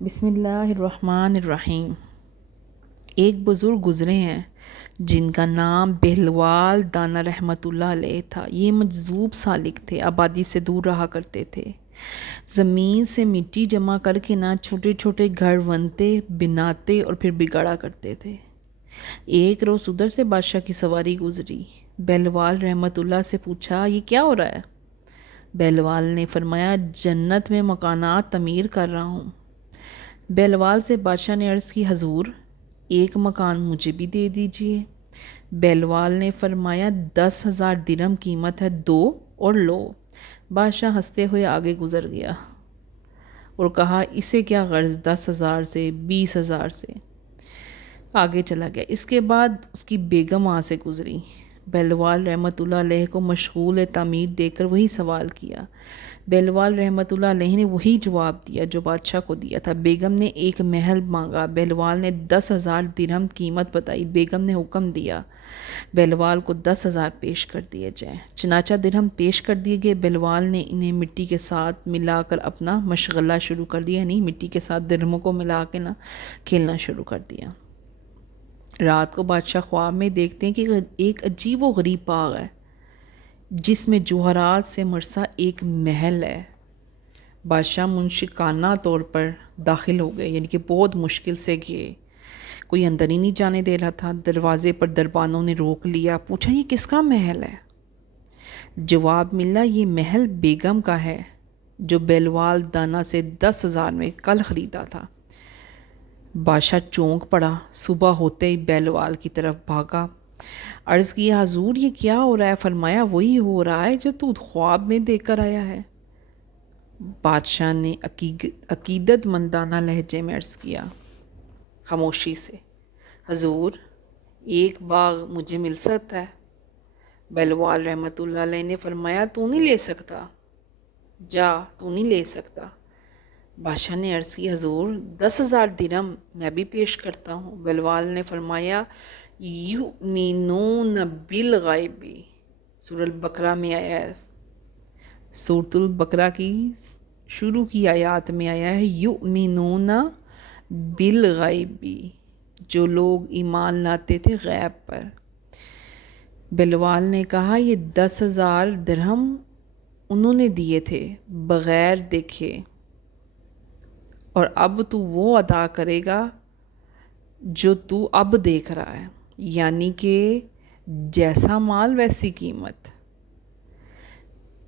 بسم اللہ الرحمن الرحیم۔ ایک بزرگ گزرے ہیں جن کا نام بہلوال دانا رحمۃ اللہ علیہ تھا۔ یہ مجذوب سالک تھے، آبادی سے دور رہا کرتے تھے۔ زمین سے مٹی جمع کر کے نہ چھوٹے چھوٹے گھر بنتے، بناتے اور پھر بگاڑا کرتے تھے۔ ایک روز ادھر سے بادشاہ کی سواری گزری۔ بہلوال رحمۃ اللہ سے پوچھا، یہ کیا ہو رہا ہے؟ بہلوال نے فرمایا، جنت میں مکانات تعمیر کر رہا ہوں۔ بہلوال سے بادشاہ نے عرض کی، حضور ایک مکان مجھے بھی دے دیجئے۔ بہلوال نے فرمایا، 10,000 درہم قیمت ہے، دو اور لو۔ بادشاہ ہنستے ہوئے آگے گزر گیا اور کہا، اسے کیا غرض 10,000 سے، 20,000 سے؟ آگے چلا گیا۔ اس کے بعد اس کی بیگم وہاں سے گزری۔ بہلوال رحمۃ اللہ علیہ کو مشغول تعمیر دیکھ کر وہی سوال کیا۔ بہلوال رحمۃ اللہ علیہ نے وہی جواب دیا جو بادشاہ کو دیا تھا۔ بیگم نے ایک محل مانگا، بہلوال نے 10,000 درہم قیمت بتائی۔ بیگم نے حکم دیا بہلوال کو 10,000 پیش کر دیے جائیں۔ چنانچہ درہم پیش کر دیے گئے۔ بہلوال نے انہیں مٹی کے ساتھ ملا کر اپنا مشغلہ شروع کر دیا، یعنی مٹی کے ساتھ درہموں کو ملا کے کھیلنا شروع کر دیا۔ رات کو بادشاہ خواب میں دیکھتے ہیں کہ ایک عجیب و غریب باغ ہے جس میں جوہرات سے مرصع ایک محل ہے۔ بادشاہ منشکانہ طور پر داخل ہو گئے، یعنی کہ بہت مشکل سے گئے، کوئی اندر ہی نہیں جانے دے رہا تھا۔ دروازے پر دربانوں نے روک لیا، پوچھا، یہ کس کا محل ہے؟ جواب ملا، یہ محل بیگم کا ہے جو بہلوال دانا سے 10,000 میں کل خریدا تھا۔ بادشاہ چونک پڑا، صبح ہوتے ہی بہلوال کی طرف بھاگا، عرض کیا، حضور یہ کیا ہو رہا ہے؟ فرمایا، وہی ہو رہا ہے جو تو خواب میں دیکھ کر آیا ہے۔ بادشاہ نے عقیدت مندانہ لہجے میں عرض کیا، خاموشی سے، حضور ایک باغ مجھے مل سکتا ہے؟ بہلوال رحمۃ اللہ علیہ نے فرمایا، تو نہیں لے سکتا، جا، تو نہیں لے سکتا۔ بادشاہ نے عرض کی، حضور 10,000 درہم میں بھی پیش کرتا ہوں۔ بہلوال نے فرمایا، یؤمنون بالغیب، سورۃ البقرہ میں آیا ہے، سورۃ البقرہ کی شروع کی آیات میں آیا ہے، یؤمنون بالغیب، جو لوگ ایمان لاتے تھے غیب پر۔ بہلوال نے کہا، یہ 10,000 درہم انہوں نے دیے تھے بغیر دیکھے، اور اب تو وہ ادا کرے گا جو تو اب دیکھ رہا ہے، یعنی کہ جیسا مال ویسی قیمت۔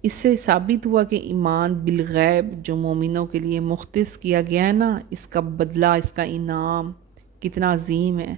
اس سے ثابت ہوا کہ ایمان بالغیب جو مومنوں کے لیے مختص کیا گیا ہے نا، اس کا بدلہ، اس کا انعام کتنا عظیم ہے۔